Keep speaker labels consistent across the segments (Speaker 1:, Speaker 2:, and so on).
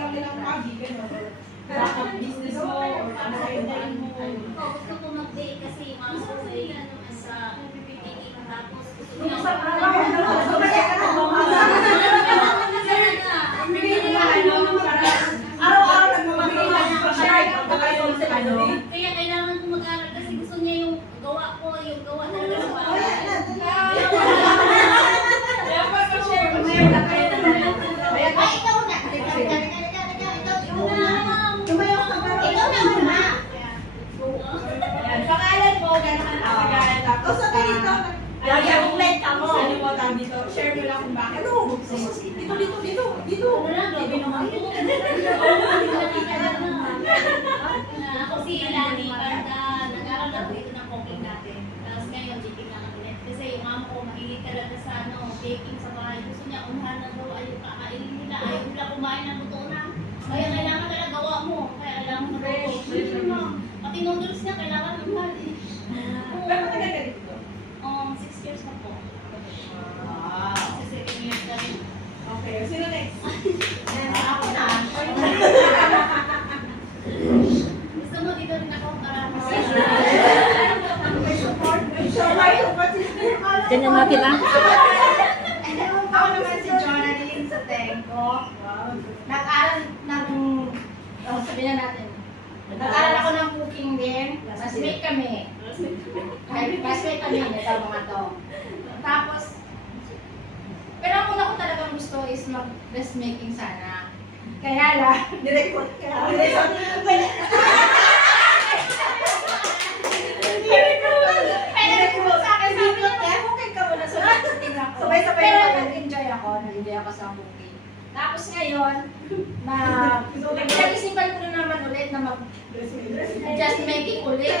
Speaker 1: lang nilang pagi, gano'n. or backup business mo, or ano kayo.
Speaker 2: Ako, gusto ko mag-date kasi mga kulay sa pipipili tapos gusto ko
Speaker 1: na na na.
Speaker 2: Kaya kailangan ko mag-aral kasi gusto niya yung gawa ko, yung gawa talaga
Speaker 1: Gagawin ka mo. Ano mo tawag dito? Share mo lang kung bakit. Ano? Dito, dito, dito. Dito.
Speaker 2: Ano lang, gabi naman. Ako si Ilani, banda, nag-aral ako dito ng cooking natin. Tapos ngayon, baking na kabinet. Kasi yung mama ko, mahilig talaga sa ano, baking sa bahay. Gusto niya unahan na daw, ayaw kakainin nila, ayaw nila kumain ng luto na. Kaya kailangan talaga gawa mo. Kaya kailangan mo na Pati noodles niya, kailangan ng eh.
Speaker 1: Pero matagal ka dito.
Speaker 2: Um, six years na po.
Speaker 1: Wow.
Speaker 2: Kasi second year na rin.
Speaker 1: Okay, sino next?
Speaker 3: Ako na.
Speaker 2: Gusto mo dito rin ako para
Speaker 4: Ganyan natin ah.
Speaker 3: Ako naman si Jonathan sa Tengko. Nag-aral ng, oh, sabihin na natin. Nag-aral ako ng cooking din. Classmate kami. Ay, classmate kami, ito mga to. Tapos, pero ang una ko talagang gusto is mag-dressmaking sana. Kaya lang,
Speaker 1: Direct ko.
Speaker 3: Pero kung sa akin, sabi niya, "Kaya cooking ka muna." So, nag-cooking ako.
Speaker 1: Sabay-sabay
Speaker 3: Pero nag-enjoy ako. Nag-enjoy ako sa cooking. Tapos ngayon, na nag-isipan ko na naman ulit na mag just making ulit.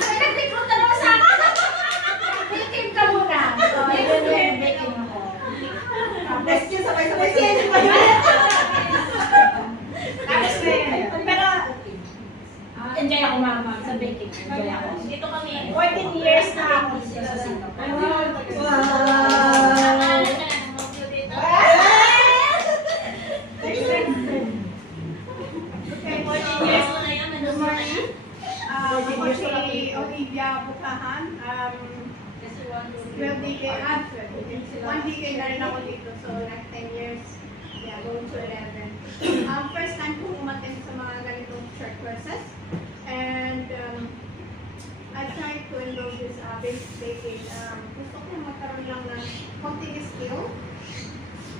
Speaker 3: May nag-recruit na naman sa akin. Baking ka muna. So, yun yung baking ako.
Speaker 1: Next year, sabay-sabay.
Speaker 3: Tapos ngayon, pero enjoy ako mama sa baking. Enjoy ako.
Speaker 2: Dito kami.
Speaker 3: 14 years na ako sa Singapore.
Speaker 2: Nag-aaral ka na ng module dito.
Speaker 1: Okay,
Speaker 2: 14 years mo na yan. Ano mo na yan?
Speaker 5: Ah, ako si Olivia Bukahan. Um, 12 decade, ah, 1 decade na rin ako dito. So, like 10 years. Yeah, going to 11. Um, first time kong umattend sa mga ganitong courses. And um, I tried to enroll this uh, basic baking. Um, gusto ko magkaroon lang ng konting skill.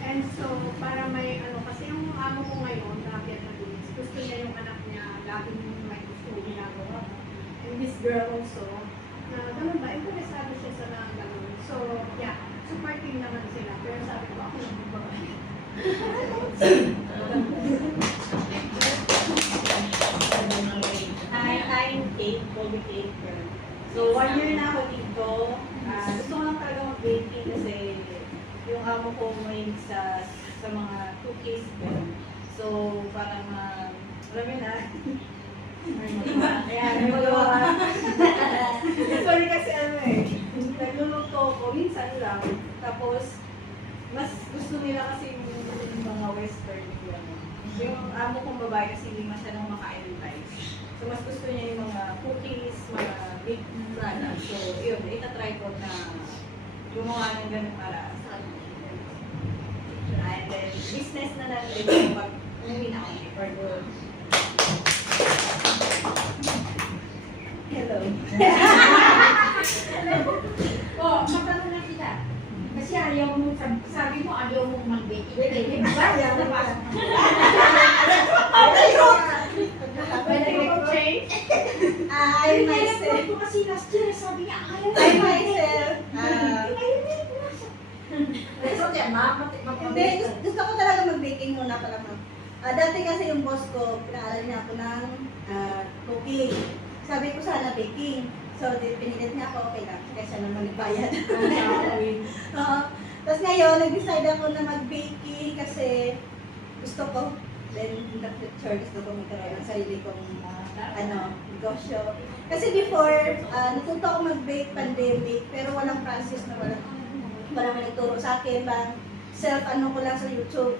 Speaker 5: And so, para may ano, kasi yung amo ko ngayon, na Vietnamese, gusto niya yung anak niya, laging may gusto ginagawa. And this girl also, na ganun ba, interesado siya sa mga ganun. So, yeah, supporting naman sila. Pero sabi ko, ako lang magbabayad.
Speaker 6: Hi, I'm Kate, Kobe Kate girl. So, one year na ako dito. Ah, gusto ko lang talaga mag-baking kasi yung amo ko may sa sa mga cookies. girl. So, parang, uh, alam mo na, Kaya, may magawa. Sorry kasi ano eh, nagluluto ko, minsan lang. Tapos, mas gusto nila kasi yung, mga western yung, yung amo kong babae kasi hindi masyadong makain ng rice. So, mas gusto niya yung mga cookies. So, yun, itatry ko na gumawa ng ganun para sa. And then, business na lang rin pag umuwi na ako for good. Hello.
Speaker 3: Oh, matanong na kita. Kasi ayaw mo, sab- sabi mo ayaw mo mag-baking. Hindi ba? Ayaw na pasok mo. Pwede ko change?
Speaker 6: I myself.
Speaker 3: ko kasi last year, sabi niya ayaw.
Speaker 6: I myself.
Speaker 3: mati-
Speaker 7: Hindi, gusto, ko talaga mag-baking muna pala ma'am. Ah, dati kasi yung boss ko, pinaaral niya ako ng ah, cooking. Sabi ko sana baking. So, pinilit niya ako, okay lang. Kaya siya naman nagbayad. Oo. Tapos ngayon, nag-decide ako na mag-baking kasi gusto ko. Then, in the future, gusto ko magkaroon ng sarili kong, ah, ano, negosyo. Kasi before, uh, natuto ako mag-bake pandemic, pero walang process na walang, walang nagturo sa akin, bang self ano ko lang sa YouTube.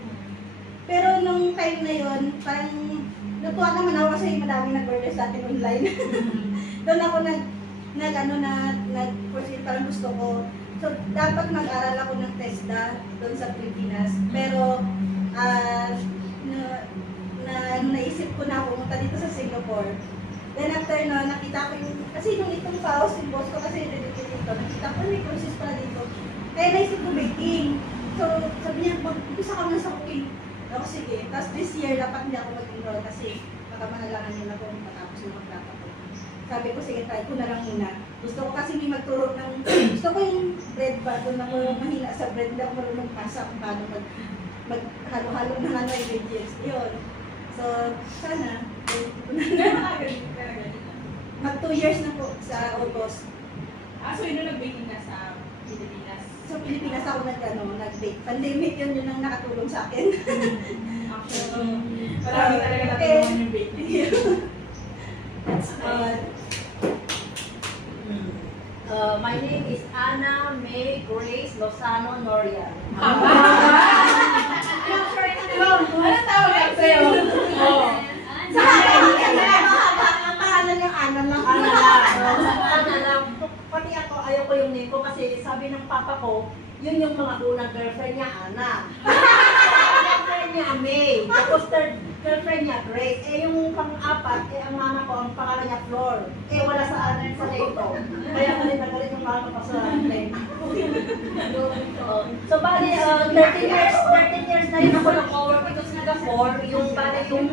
Speaker 7: Pero nung time na yon parang natuwa naman ako kasi madami nag-order sa akin online. Doon ako nag, nag ano na, nag, parang gusto ko. So, dapat mag-aral ako ng TESDA doon sa Pilipinas. Pero, ah, na, na, naisip ko na pumunta dito sa Singapore. Then after no, nakita ko yung, kasi nung itong paus, yung boss ko kasi related dito, nakita ko may process pala dito. Kaya naisip ko baking. So, sabi niya, mag-umpisa ka na sa cooking. Ako, sige. Tapos this year, dapat hindi ako mag-enroll kasi baka manalangan yun ako matapos na magdapat ko. Sabi ko, sige, try ko na lang muna. Gusto ko kasi may magturo ng, gusto ko yung bread ba, doon ako mahina sa bread, hindi ako marunong pasa kung paano mag, maghalo-halo ng ano ingredients. Yun. So, sana, mag two years na po sa August.
Speaker 1: Ah, so yun nag-baking na sa Pilipinas.
Speaker 7: Sa Pilipinas ako nag, ano, nag-bake. Pandemic yun yun ang nakatulong sa akin.
Speaker 1: Actually, marami talaga natulungan yung baking.
Speaker 7: That's all.
Speaker 3: Uh, my name is Anna May Grace Lozano Noria. sabi ng papa ko, yun yung mga unang girlfriend niya, Ana. girlfriend niya, May. Tapos third girlfriend niya, Grace. Eh, yung pang-apat, eh, ang mama ko, ang pangalan niya, Flor. Eh, wala sa anan sa dito. Kaya galit na galit yung mama ko sa akin. so, bali, uh, 13 years, 13 years na yun ako nag-over because nag-4. Yung, bali, yung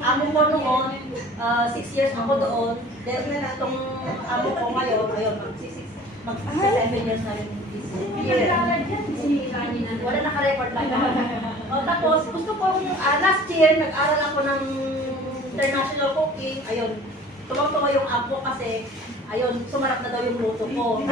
Speaker 3: amo ko noon, uh, 6 years ako doon. Then, itong amo ko ngayon, ayun, 6 mag-11 years na rin. Wala naka-record lang. tapos, gusto ko yung uh, last year, nag-aral ako ng international cooking. Ayun, tumang-tungo yung app ko kasi, ayun, sumarap na daw yung luto ko.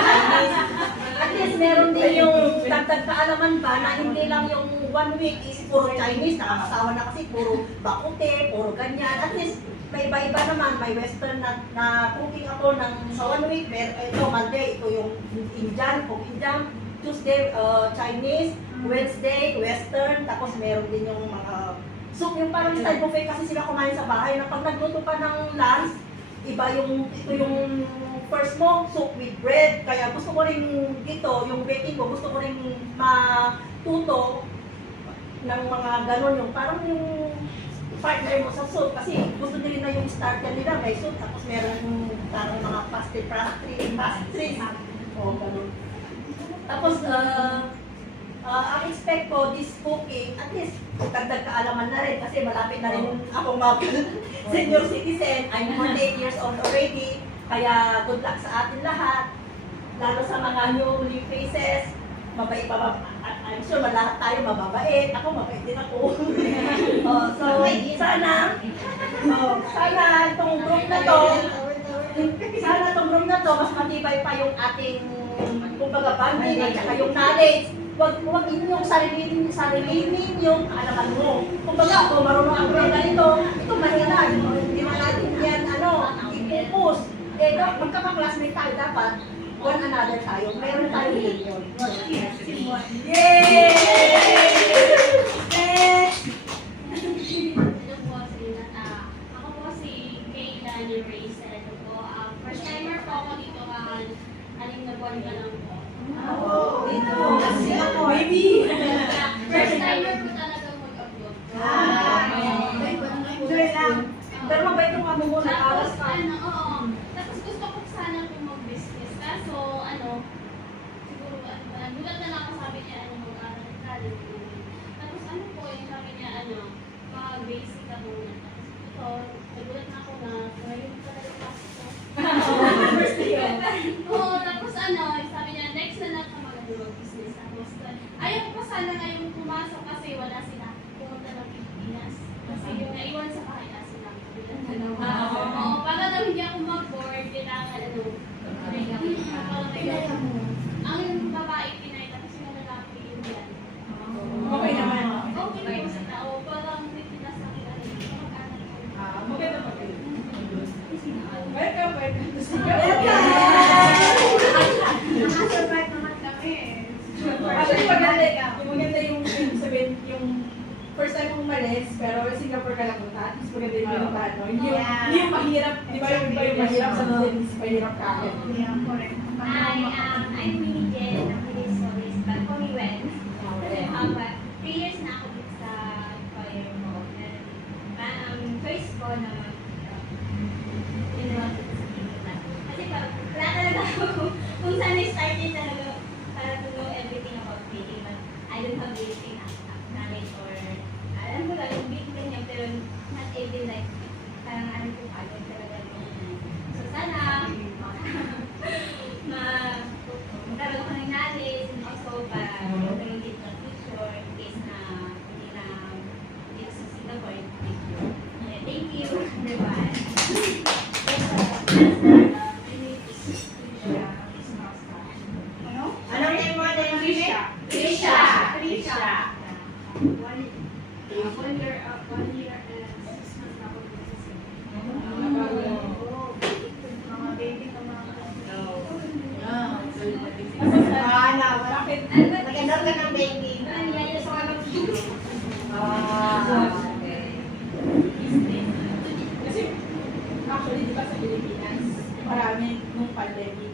Speaker 3: At least, meron din yung dagdag kaalaman pa na hindi lang yung one week is puro Chinese, nakakasawa na kasi puro bakute, puro ganyan. At least, may iba-iba naman, may western na, na cooking ako ng sa one week, mer ito Monday, ito yung Indian, kung Indian, Tuesday, uh, Chinese, Wednesday, western, tapos meron din yung mga soup, yung parang style buffet kasi sila kumain sa bahay, na pag nagluto ka ng lunch, iba yung, ito yung first mo, soup with bread. Kaya gusto ko rin dito, yung baking ko, gusto ko rin matuto ng mga ganon. Yung parang yung partner mo sa soup kasi gusto nila na yung starter nila may soup tapos meron yung parang mga pastry pastry pastry o ganon tapos uh, uh, ang expect ko this cooking at least dagdag kaalaman na rin kasi malapit na rin ako mag senior citizen. I'm 48 years old already kaya good luck sa atin lahat lalo sa mga newly faces. Mabait pa at I'm sure lahat tayo mababait. Ako mabait din ako. oh, so, sana, oh, sana itong group na to, sana itong group na to, mas matibay pa yung ating, kumbaga, bonding at saka yung knowledge. Huwag, huwag inyong sarili, sarili ninyong kaalaman mo. Kumbaga, ako marunong ang group ganito, ito mahina. Hindi na natin yan, ano, i-focus. Eh, magkaka-classmate tayo dapat, one another tayo. Meron tayo yun. Yay!
Speaker 8: Ah, ako po si Kayla Reyes. Ah, first timer po ako dito aling na pa lang.
Speaker 7: Dito. Kasi ako.
Speaker 1: Baby!
Speaker 8: First timer po talaga mag-upload.
Speaker 5: Enjoy lang.
Speaker 3: Pero mabait yung amo mo, nag-aras
Speaker 8: Tapos
Speaker 3: ka.
Speaker 8: ano, oo. Tapos gusto ko sana po mag-business. Kaso ano, siguro, ano, uh, gulat na lang ako sabi niya, ano, mag-aral ka. Tapos ano po, yung sabi niya, ano, mag-basic ka muna. Tapos ito, nagulat na ako na, ngayon pala yung pasok ko.
Speaker 1: First year.
Speaker 8: Oo, tapos ano, sabi niya, next na lang ka mag-business. Tapos, ayaw ko pa sana ngayong pumasok kasi wala sila. Pumunta ng Pilipinas. Kasi yung naiwan sa bahay na sila. Oo, para daw hindi ako mag-board, kailangan ano, ang babae pinay, tapos yung lalaki yung yan.
Speaker 1: Okay naman.
Speaker 8: Okay po sila. O, parang may pinasa kita rin. Mag-anak ko.
Speaker 1: Ah, maganda pa kayo. survive na sa inyo.
Speaker 5: Nakasurvive naman kami.
Speaker 1: Actually, maganda, yung maganda yung, yung sabihin, yung first time kong umalis, pero Singapore ka lang punta, at least maganda yung pinuntahan mo. Hindi yung,
Speaker 5: Yeah.
Speaker 1: hindi yung mahirap, di ba yung iba yung mahirap sa Philippines, mahirap ka agad.
Speaker 5: Yeah, correct.
Speaker 2: Hi, um, I'm Winnie Jen. I'm really sorry, but call me Wen. Um, but three years na ako dito sa employer ko. And, pa- um, choice ko na mag, uh, yun naman dito sa Pilipinas. Kasi pa, wala talaga ako kung saan I started talaga para to know everything about baking. But I don't have baking knowledge or, alam ko lang yung baking ganyan, pero not every like, parang ano ko agad talaga. So sana, ma magkaroon ako ng knowledge and also para magkaroon din ng future in case na hindi na dito sa Singapore in the future. Yeah, thank you, everyone.
Speaker 5: Ano?
Speaker 3: Anong name mo, Dene?
Speaker 1: Trisha.
Speaker 3: Trisha.
Speaker 5: Trisha. One, uh, one year, uh, one year and six months na ako dito sa Singapore. Oh, mga baby na mga
Speaker 3: Wala, wala.
Speaker 1: Bakit?
Speaker 3: Nag-enroll ka ng baby. Ah,
Speaker 1: Kasi, actually, di ba sa Pilipinas, marami nung pandemic.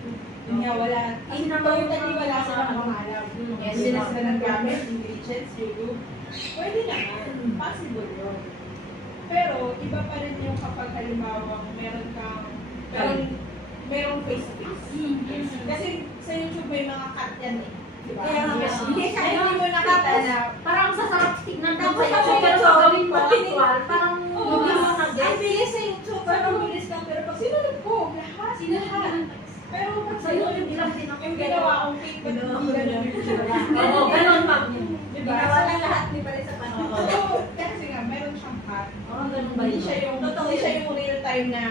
Speaker 1: Yun nga, wala, as in, totally wala silang mga alam.
Speaker 3: Yes,
Speaker 1: Hindi na sila naggamit, ingredients, YouTube. Pwede naman, possible yun. Pero, iba pa rin yung kapag halimbawa, meron kang, meron, merong face-to-face. Kasi sa YouTube may mga cut yan eh. Diba?
Speaker 7: Kaya nga, hindi siya-
Speaker 1: hindi mo nakita na
Speaker 3: Parang sasarap tignan ng
Speaker 7: Tapos
Speaker 3: sayo,
Speaker 7: ako, so,
Speaker 3: gawin mo actual, parang hindi mo na
Speaker 7: Ang bilis sa YouTube.
Speaker 1: Parang bilis lang, pero pag sinunod ko, lahat, lahat. Pero pag
Speaker 3: Sa'yo, hindi lang din ako
Speaker 1: yung ginawa kong cake, ganun yung itsura?
Speaker 3: Oo, ganun ma'am.
Speaker 1: Diba?
Speaker 7: Ginawa na lahat ni sa panahon.
Speaker 1: So, kasi nga, meron siyang cut.
Speaker 3: Oo, ganun ba yun?
Speaker 1: yung, hindi siya yung real time na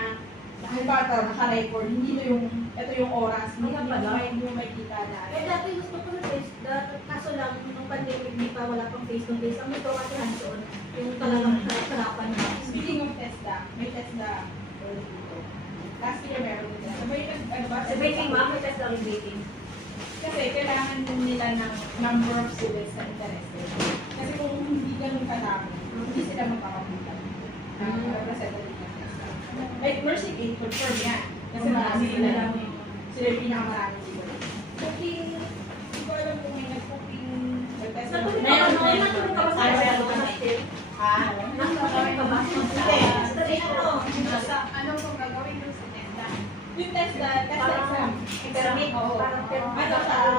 Speaker 1: halimbawa ito, naka-record, hindi ito yung, ito yung oras, hindi
Speaker 3: Ano
Speaker 1: yung
Speaker 3: pala?
Speaker 1: may, yung may kita na.
Speaker 7: Eh, dati gusto ko na face, kaso lang, nung pandemic, di pa wala pang face to face. Ang ito kasi hands-on, yung talagang harapan na.
Speaker 1: Speaking of TESDA, may TESDA dito. Last year meron din. Sabay nag, ano ba?
Speaker 3: Sa baking ma'am, may yung baking.
Speaker 1: Kasi kailangan din nila ng number of students na interested. Kasi kung hindi ganun kadami, hindi sila magkakapunta. Ang representative ng TESDA. Like Mercy 8, confirm yan. Kasi marami sila lang sila yung pinakamarami siguro. Cooking, hindi ko alam kung may nag-cooking nag-test na-
Speaker 3: Meron,
Speaker 1: Meron,
Speaker 3: meron.
Speaker 1: meron.
Speaker 3: Ka ba sa
Speaker 1: Meron.
Speaker 3: Meron.
Speaker 1: Ha?
Speaker 3: Natuloy ka ba?
Speaker 1: Hindi.
Speaker 5: Sa ano kung gagawin doon sa tenda?
Speaker 1: Yung test na, test na exam.
Speaker 3: Academic,
Speaker 1: Oo. Ano siya,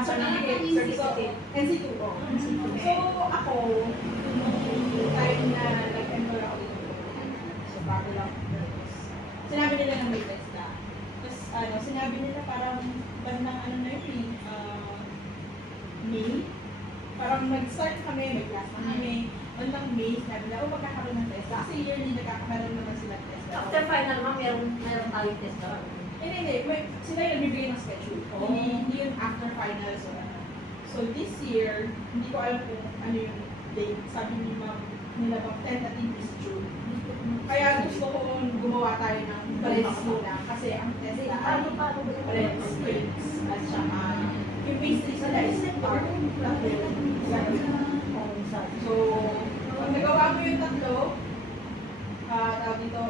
Speaker 1: certificate, certificate. NC2 So, ako, time na nag-enroll ako dito, so bago lang sinabi nila na may na. Ano, sinabi nila parang, bandang ano na yun, ah, May. Parang nag-start kami, may class na kami. Bandang May, sinabi nila, oh, magkakaroon ng test. Kasi yearly nagkakaroon naman sila ng test.
Speaker 3: After final ma'am, meron meron tayong test na.
Speaker 1: Hindi, hindi. May, sila yung nagbibigay ng schedule.
Speaker 3: Oh.
Speaker 1: Hindi, hindi yun after finals or ano. So this year, hindi ko alam kung ano yung date. Sabi ni ma'am nila tentative is June. Kaya gusto ko gumawa tayo ng pares muna kasi ang test na ay pares, cakes, at saka yung pastry sila is tart. So, pag nagawa mo yung tatlo, ah tawag dito,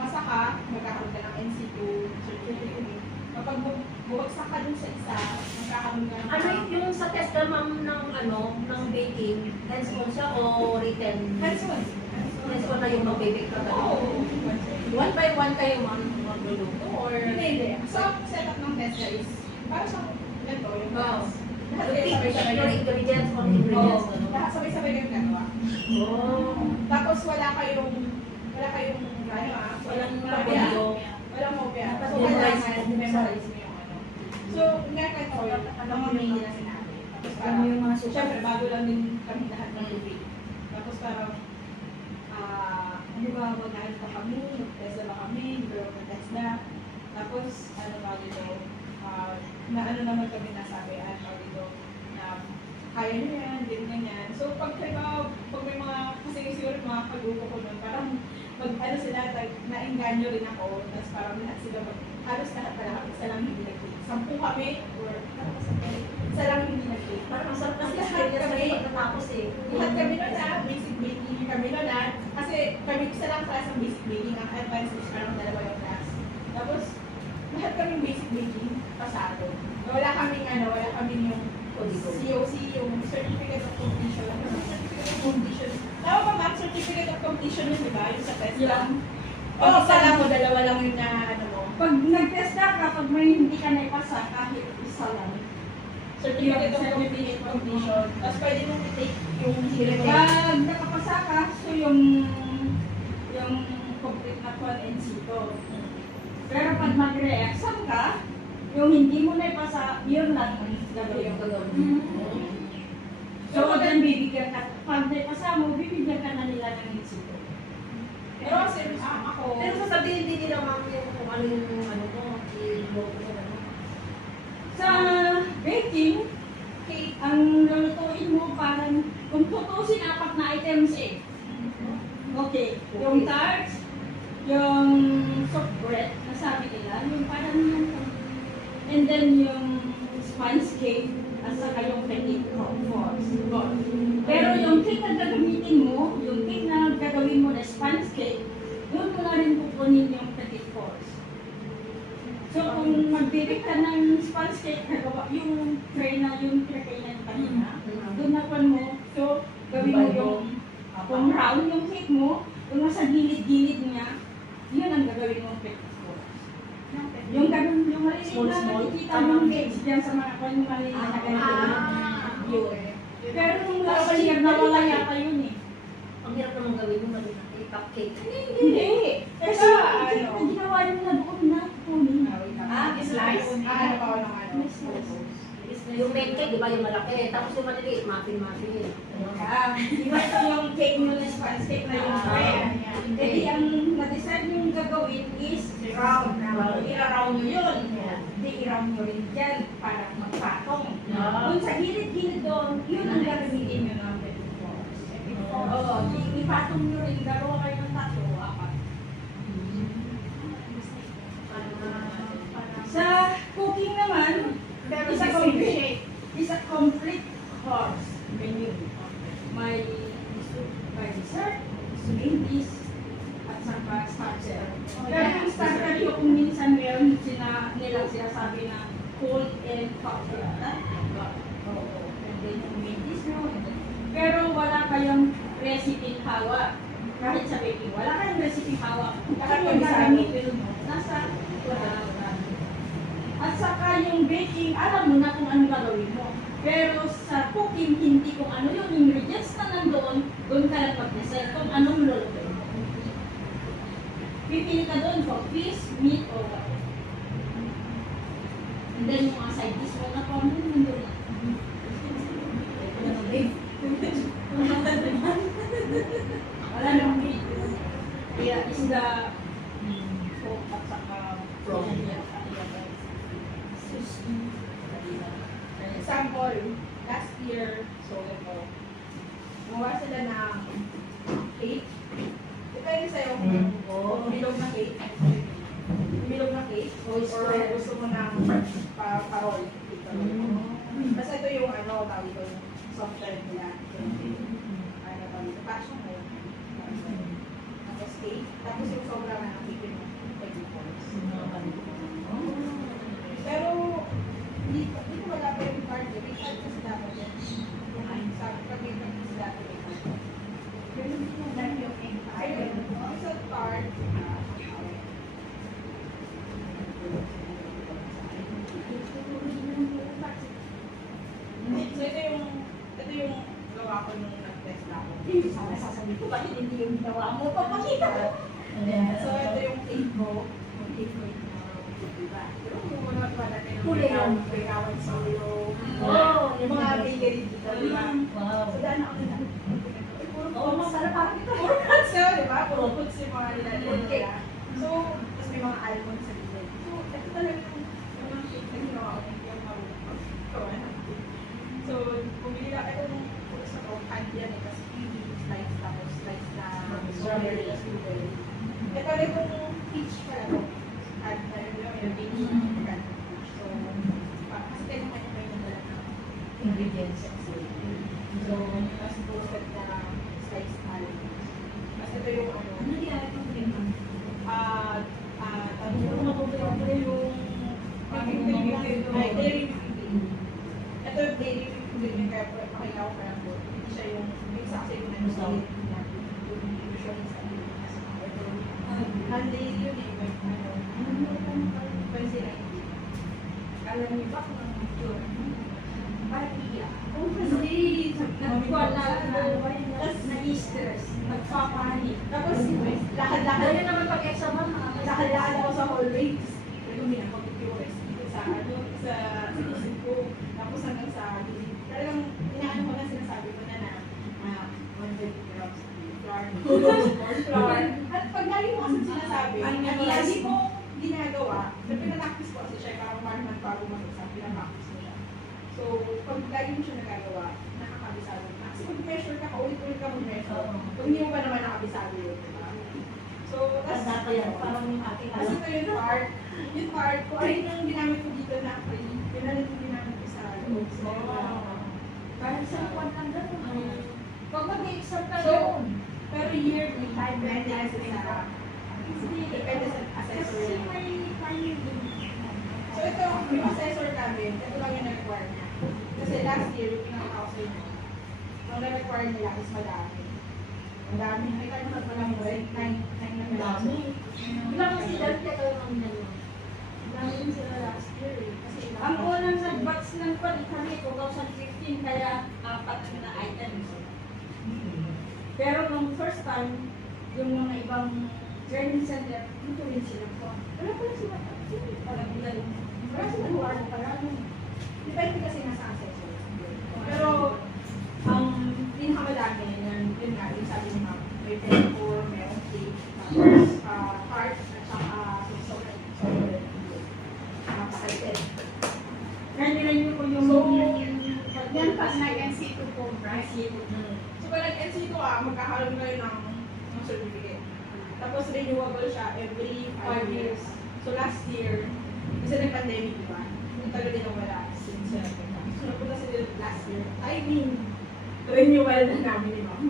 Speaker 1: masa ka, magkakaroon ka ng NC2 certificate. Kapag bu- bumagsak ka dun sa isa, magkakaroon ka ng
Speaker 3: Ano yung sa test na ma'am ng ano, ng baking, hands-on siya o written?
Speaker 1: Hands-on.
Speaker 3: Hands-on na yung mag-bake ka
Speaker 1: Oo.
Speaker 3: One by one kayo ma'am magluluto or
Speaker 1: Hindi, hindi. So, setup ng test niya is, para sa ganito, yung
Speaker 3: Oo.
Speaker 1: lahat kayo sabay-sabay yung
Speaker 3: ingredients on ingredients.
Speaker 1: Oo.
Speaker 3: ano?
Speaker 1: Lahat sabay-sabay yung gagawa.
Speaker 3: Oh.
Speaker 1: Tapos wala kayong, wala kayong, ano ah, walang.
Speaker 3: Video.
Speaker 1: Walang.
Speaker 3: Dapat
Speaker 1: So, kailangan
Speaker 3: mo.
Speaker 1: memorize mo yung ano. So, nga ganito, mga may na sinabi. Tapos parang,
Speaker 7: mo yung mga sukat.
Speaker 1: Siyempre, bago lang din kami lahat ng movie. Tapos parang, ah, ano ba, mag-ano pa kami, mag-test na kami, pero mag-test na. Tapos, ano ba dito, ah, na ano naman kami nasabi, ano ba dito, na kaya nyo yan, din ganyan. So, pag kayo, pag may mga, kasi siguro mga kagrupo ko nun, parang mag, ano sila, tag, naengganyo rin ako, tapos parang lahat sila mag, halos lahat pala kami, isa lang hindi nag-cake. Sampu kami, or isa lang hindi nag-cake.
Speaker 3: Parang masarap kasi
Speaker 1: Lahat
Speaker 3: experience
Speaker 1: kami,
Speaker 3: pagkatapos eh.
Speaker 1: lahat kami nun na, basic kami nun na, kasi kami isa lang class ng basic baking, ang advanced is parang dalawa yung class. Tapos, lahat kami basic baking, pasado. Wala kaming ano, wala kaming yung COC, yung Certificate of Completion. Certificate of Completion. Tama ba ma'am? Certificate of Completion yun, di ba? Yung sa test lang. Oo, oh, lang mo, dalawa lang yun na ano mo.
Speaker 4: Pag nag-test ka, kapag may hindi ka naipasa, kahit isa lang.
Speaker 1: Certificate of Completion. completion. Tapos pwede mong i-take yung certificate.
Speaker 4: Pag nakapasa ka, so yung yung complete na kwan and sito. Pero pag mag-re-exam ka, yung hindi mo naipasa, yun lang ang gagawin. So, then bibigyan ka, pag naipasa mo, bibigyan ka na nila ng sito.
Speaker 1: Pero kasi ah, ako,
Speaker 3: Pero sasabihin din nila ma'am yung kung ano yung ano mo, yung mo. ano.
Speaker 4: Sa baking, cake, ang lulutuin mo parang, kung tutusin, apat na items eh. Okay, yung tarts, yung soft bread, nasabi nila, yung parang yung, and then yung sponge cake, at saka yung petit croissants. Pero yung cake na gagamitin mo, yung cake na gagawin mo na sponge cake, doon mo na rin kukunin yung. So kung magbibig ka ng sponge cake, nagawa yung tray na yung pinakainan kanina, doon na mo, so gawin mo yung kung round yung cake mo, yung nasa gilid-gilid niya, yun ang gagawin mong petit course. Yung ganun, yung maliliit na nakikita mong cakes dyan sa mga kwan, yung maliliit na ganyan. Yun. Pero nung last year, nawala yata yun eh.
Speaker 3: Ang hirap naman gawin yung mali na cupcake.
Speaker 4: Hindi. Kasi yung cake
Speaker 1: ano?
Speaker 4: na ginawa yung na doon na kunin.
Speaker 1: ah, slice. Ah, ano pa ako ng ano?
Speaker 3: Yung main cake, di ba yung malaki? Tapos yung maliliit, muffin-muffin.
Speaker 4: Ah, di ba ito yung cake nyo na sponge cake na yung
Speaker 3: Ah.
Speaker 4: bread? Eh di ang na-decide yung gagawin is round. I-round nyo yun. Hindi i-round nyo rin dyan para magpatong.
Speaker 3: Ah.
Speaker 4: Kung sa gilid-gilid doon, yun ang gagamitin nyo ng petit course. Oo, i- ipatong nyo rin. Dalawa kayo ng tatlo, apat. Sa cooking naman,
Speaker 5: Pero
Speaker 4: Isa
Speaker 5: sa
Speaker 4: complete.
Speaker 5: shape.
Speaker 4: is a complete course menu. May may dessert, main dish, at saka starter. Pero yung starter yung kung minsan meron sila, nilang sinasabi na cold and hot. Oo. And then and then- Pero wala kayong recipe hawak. Kahit sa baking, wala kayong recipe hawak. Kasi yung gagamitin mo, nasa wala. At saka yung baking, alam mo na kung ano gagawin mo. Pero sa cooking, hindi kung ano yung ingredients na nandoon, doon ka lang mag-decide kung anong lulutuin mo. Pipili ka doon kung fish, meat, or what. And then yung mga side dish mo na kung ano nandoon na. Wala namang meat. Kaya isda, pork at saka
Speaker 3: Prawn.
Speaker 1: Example, last year, so ito, gumawa sila ng cake. Depende sa'yo kung bilog na cake. Bilog na cake. Or gusto mo ng pa parol. Basta ito yung ano, tawag ito, yung soft serve nila. Ano tawag ito, passion mo. Tapos cake. Tapos yung sobra na cake yung pwede Pero, hindi hindi ko wala pa yung card. May card kasi dapat yun. Sabi pag may card kasi dapat may card. Ayun, sa card, ah, So ito yung, ito yung gawa ko nung nag-test na ako.
Speaker 4: Sana sasabihin ko, bakit hindi yung ginawa mo? Papakita ko.
Speaker 1: So ito yung cake ko. Yung cake ko yung diba? Pero kung mga pala kayo ng
Speaker 3: Kulay yan.
Speaker 1: Breakout solo.
Speaker 3: Oh,
Speaker 1: Yung mga bakery dito, di ba?
Speaker 3: Wow.
Speaker 1: So daan ako na. Puro
Speaker 3: Oo, masarap parang ito.
Speaker 1: Puro fruits yun, di ba? Puro fruits yung mga nilalagay nila. So, tapos may mga almond sa gilid. So, ito talaga yung yung mga cake na ginawa ko. Yung marunong. So, bumili lang. Ito nung puro sa ko, hand yan eh. Kasi hindi slice tapos slice na strawberry. Ito rin yung peach pala ko. Hand na yun yung yung daily review. Ay, daily review. Ito daily review din yung kaya pakita ko parang po. Hindi siya yung exact same na yung sa niya. Yung usually sa Pilipinas. Ito, Monday yun eh. may Ano, Wednesday night.
Speaker 4: Alam niyo ba kung ang yun? Parang iyak.
Speaker 1: Oh,
Speaker 4: Nagwala na, na-stress, nagpapanik.
Speaker 1: Tapos, lakad-lakad.
Speaker 4: Lalo naman pag exam mo,
Speaker 1: Lakad-lakad ako sa hallways. Pero may nakapag-POS sa ano, sa sinusin ko. Tapos hanggang sa gilid. Talagang inaano ko na sinasabi ko na na ah, 100 grams flour, flour. At pag lagi mo kasi sinasabi, at lagi mo ginagawa, na pinapractice ko kasi siya parang one month bago mag-exam, pinapractice mo siya. So, pag lagi mo siya nagagawa, nakakabisado ka. Kasi pag measure ka, ulit-ulit ka mag-measure. Pag hindi mo pa naman nakabisado yun, di ba? So, tas,
Speaker 3: Tanda ko yan, parang yung ating
Speaker 1: kasi ito yung part, yung part ko, ay yung ginamit ko dito na free, yun na rin yung ginamit ko sa loob. So,
Speaker 4: Parang sa kwan lang gano'n. Pag mag-exam ka
Speaker 1: So,
Speaker 4: yun.
Speaker 1: pero yearly, depende sa sa depende sa assessor.
Speaker 4: Kasi may may
Speaker 1: So, ito, yung assessor namin, ito lang yung na-require niya. Kasi last year, yung pinakita ko sa inyo, ang na-require nila is madami. Madami. May tayo naman pala mo, right? Nine, nine na madami.
Speaker 4: Ilang sila kayo ng dalawa?
Speaker 1: Madami din sila last year eh.
Speaker 4: Ang unang nag-batch ng kwan, kami 2015, kaya apat na items. Pero nung first time, yung mga ibang training center, dito rin sila po. Wala pala sila. Parang ilan.
Speaker 1: Wala sila luwar na pala. Depende kasi nasa assessor. Pero, ang pinakamadami yan, yun nga, yung sabi ni ma'am, may 10 or meron 8, tapos uh, parts at saka solar. Solar. Napakaitin.
Speaker 4: Kaya nila ko yung
Speaker 1: So,
Speaker 5: Yan pa nag-NC2 po, right?
Speaker 1: So, pag nag-NC2 ah, magkakaroon kayo ng, ng certificate. Tapos renewable siya every 5 years. So, last year, kasi nag-pandemic, di ba? Yung tagal din wala since uh, So, napunta sila last year. I mean, renewal na namin ni ma'am.